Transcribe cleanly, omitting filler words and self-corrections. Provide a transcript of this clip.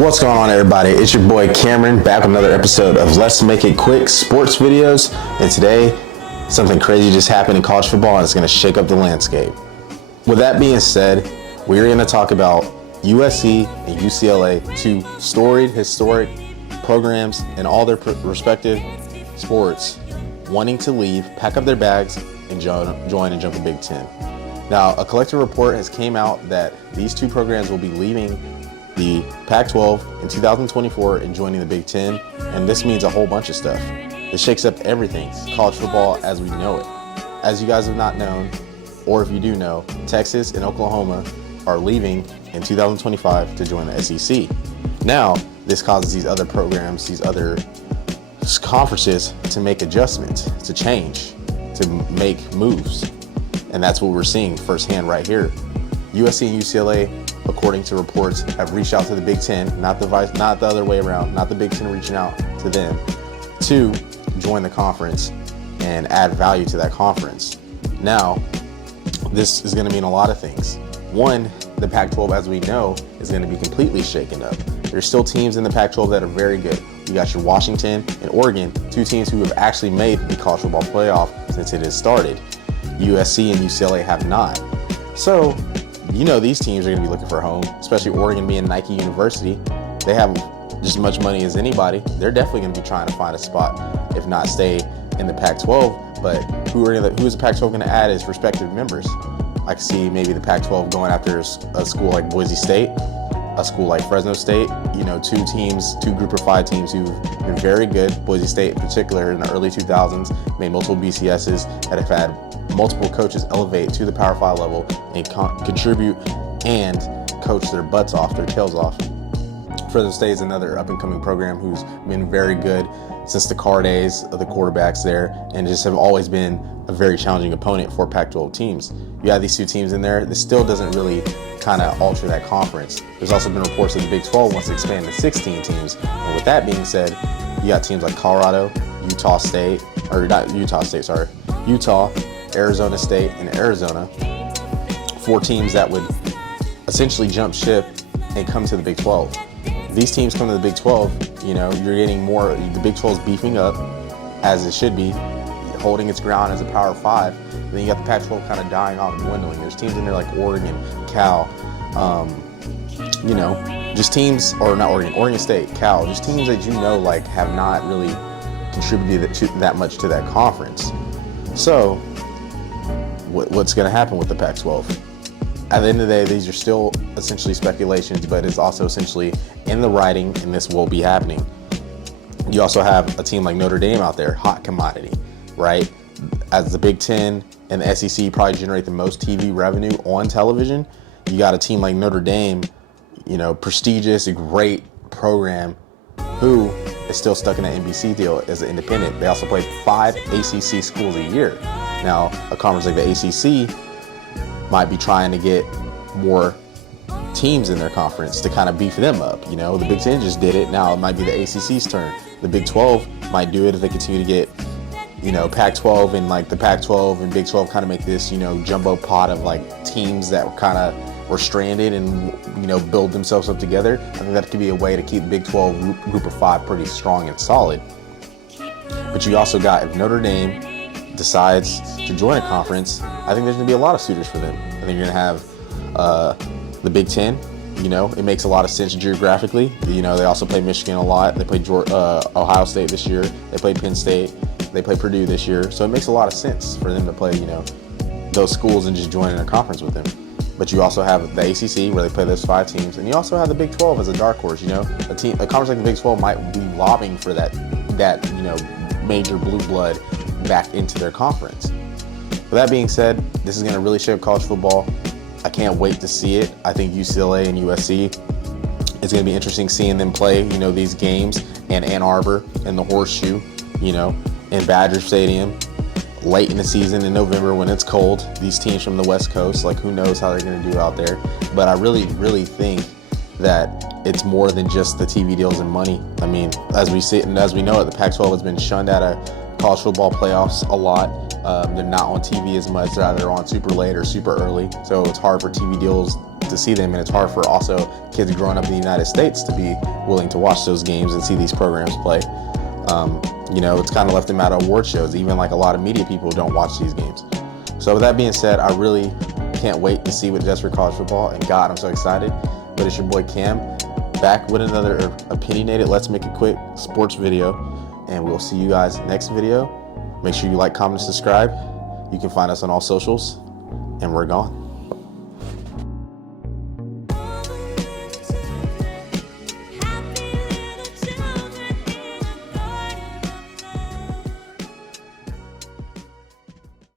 What's going on, everybody? It's your boy Cameron, back with another episode of Let's Make It Quick Sports Videos. And today, something crazy just happened in college football and it's going to shake up the landscape. With that being said, we're going to talk about USC and UCLA, two storied, historic programs in all their respective sports, wanting to leave, pack up their bags, and join and jump the Big Ten. Now, a collective report has came out that these two programs will be leaving the Pac-12 in 2024 and joining the Big Ten, and this means a whole bunch of stuff. This shakes up everything, college football as we know it. As you guys have not known, or if you do know, Texas and Oklahoma are leaving in 2025 to join the SEC. Now, this causes these other programs, these other conferences to make adjustments, to change, to make moves. And that's what we're seeing firsthand right here. USC and UCLA, according to reports, have reached out to the Big Ten, not the other way around, not the Big Ten reaching out to them, to join the conference and add value to that conference. Now, this is going to mean a lot of things. One, the Pac-12, as we know, is going to be completely shaken up. There's still teams in the Pac-12 that are very good. You got your Washington and Oregon, two teams who have actually made the college football playoff since it has started. USC and UCLA have not. So, you know these teams are going to be looking for a home, especially Oregon being Nike University. They have just as much money as anybody. They're definitely going to be trying to find a spot, if not stay in the Pac-12. But who is the Pac-12 going to add as respective members? I can see maybe the Pac-12 going after a school like Boise State, a school like Fresno State. You know, two group of five teams who've been very good. Boise State in particular in the early 2000s made multiple BCSs that have had multiple coaches elevate to the Power 5 level and contribute and coach their butts off, their tails off. Fresno State is another up-and-coming program who's been very good since the Carr days of the quarterbacks there, and just have always been a very challenging opponent for Pac-12 teams. You have these two teams in there. This still doesn't really kind of alter that conference. There's also been reports that the Big 12 wants to expand to 16 teams. And with that being said, you got teams like Colorado, Utah, Arizona State, and Arizona. Four teams that would essentially jump ship and come to the Big 12. If these teams come to the Big 12, you know, you're getting more, the Big 12 is beefing up, as it should be, holding its ground as a Power 5. And then you got the Pac-12 kind of dying off and dwindling. There's teams in there like Oregon, Cal, you know, just teams, or not Oregon State, Cal, just teams that you know like have not really contributed that much to that conference. So, what's going to happen with the Pac-12? At the end of the day, these are still essentially speculations, but it's also essentially in the writing, and this will be happening. You also have a team like Notre Dame out there, hot commodity, right? As the Big Ten and the SEC probably generate the most TV revenue on television, you got a team like Notre Dame, you know, prestigious, a great program, who is still stuck in that NBC deal as an independent. They also play 5 ACC schools a year. Now, a conference like the ACC might be trying to get more teams in their conference to kind of beef them up. You know, the Big Ten just did it. Now it might be the ACC's turn. The Big 12 might do it if they continue to get, you know, Pac-12 and like the Pac-12 and Big 12 kind of make this, you know, jumbo pot of like teams that were stranded and, you know, build themselves up together. I think that could be a way to keep Big 12 group of 5 pretty strong and solid. But you also got, if Notre Dame decides to join a conference, I think there's going to be a lot of suitors for them. I think you're going to have the Big Ten. You know, it makes a lot of sense geographically. You know, they also play Michigan a lot. They played Ohio State this year. They played Penn State. They play Purdue this year. So it makes a lot of sense for them to play, you know, those schools and just join in a conference with them. But you also have the ACC where they play those 5 teams. And you also have the Big 12 as a dark horse. You know, a conference like the Big 12 might be lobbying for that, you know, major blue blood back into their conference. With that being said, this is going to really shape college football. I can't wait to see it. I think UCLA and USC, it's going to be interesting seeing them play, you know, these games in Ann Arbor, in the Horseshoe, you know, in Badger Stadium, late in the season in November when it's cold. These teams from the West Coast, like who knows how they're going to do out there. But I really, really think that it's more than just the TV deals and money. I mean, as we see and as we know it, the Pac-12 has been shunned out of college football playoffs a lot. They're not on TV as much. They're either on super late or super early. So it's hard for TV deals to see them, and it's hard for also kids growing up in the United States to be willing to watch those games and see these programs play. It's kind of left them out of award shows. Even like a lot of media people don't watch these games. So with that being said, I really can't wait to see what Just for College Football, and God, I'm so excited. But it's your boy Cam, back with another opinionated Let's Make It Quick sports video, and we'll see you guys next video. Make sure you like, comment, and subscribe. You can find us on all socials, and we're gone.